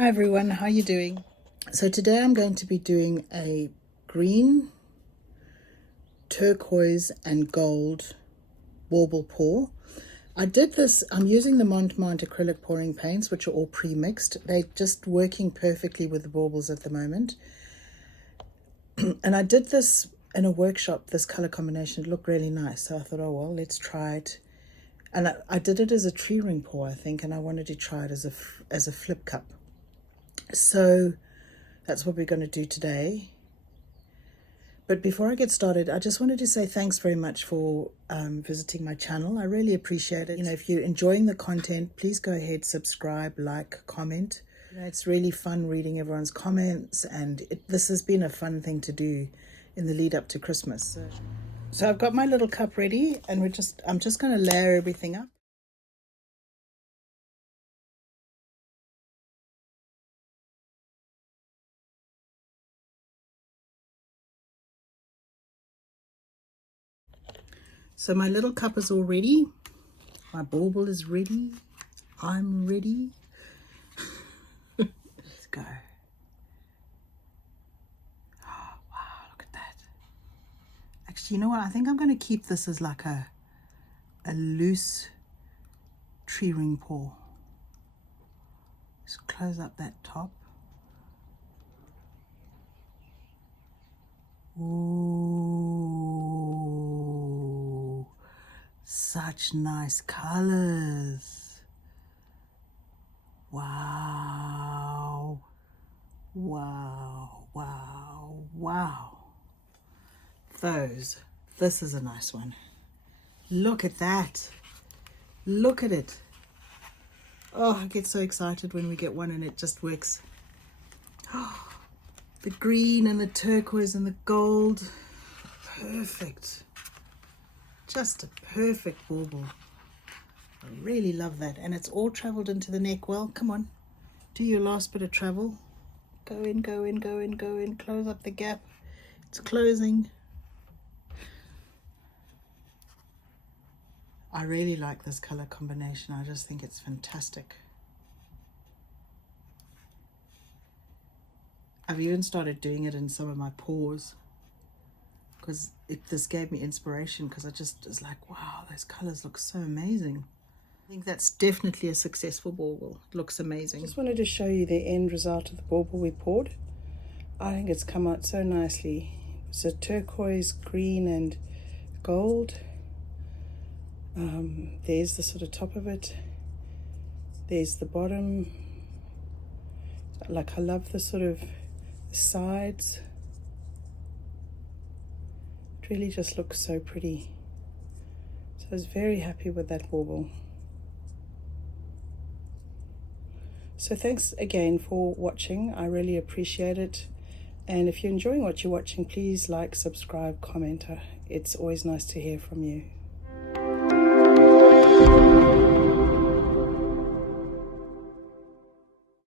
Hi everyone, how are you doing? So today I'm going to be doing a green, turquoise and gold bauble pour. I did this, I'm using the Monte Mart acrylic pouring paints, which are all pre-mixed. They're just working perfectly with the baubles at the moment. And I did this in a workshop, this color combination. It looked really nice. So I thought, oh well, let's try it. And I did it as a tree ring pour, I think, and I wanted to try it as a flip cup. So that's what we're going to do today. But before I get started, I just wanted to say thanks very much for visiting my channel. I really appreciate it. You know, if you're enjoying the content, please go ahead, subscribe, like, comment. You know, it's really fun reading everyone's comments, and this has been a fun thing to do in the lead up to Christmas. So I've got my little cup ready, and I'm just going to layer everything up. So my little cup is all ready. My bauble is ready. I'm ready. Let's go. Oh, wow, look at that. Actually, you know what? I think I'm going to keep this as like a loose tree ring pour. Just close up that top. Ooh, such nice colors. Wow. Wow, wow, wow. This is a nice one. Look at that. Look at it. Oh, I get so excited when we get one and it just works. Oh, the green and the turquoise and the gold. Perfect. Just a perfect bauble. I really love that. And it's all traveled into the neck well. Come on. Do your last bit of travel. Go in, go in, go in, go in. Close up the gap. It's closing. I really like this color combination. I just think it's fantastic. I've even started doing it in some of my pours because this gave me inspiration, because I just was like, wow, those colors look so amazing. I think that's definitely a successful bauble. It looks amazing. Just wanted to show you the end result of the bauble we poured. I think it's come out so nicely. It's a turquoise, green and gold. There's the sort of top of it. There's the bottom. Like, I love the sort of sides. It really just looks so pretty. So I was very happy with that bauble. So thanks again for watching. I really appreciate it. And if you're enjoying what you're watching, please like, subscribe, comment. It's always nice to hear from you.